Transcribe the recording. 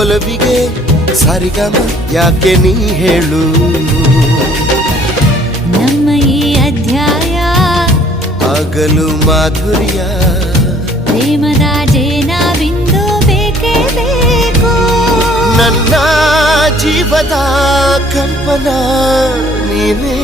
ಒಲವಿಗೆ ಸರಿಗಮ ಯಾಕೆ ನೀ ಹೇಳು. ನಮ್ಮ ಈ ಅಧ್ಯಾಯ ಆಗಲು ಮಾಧುರ್ಯ, ಪ್ರೇಮದ ಜೇನ ಬಿಂದು ಬೇಕೇ ಬೇಕು. ನನ್ನ ಜೀವದ ಕಂಪನ ನೀನೇ.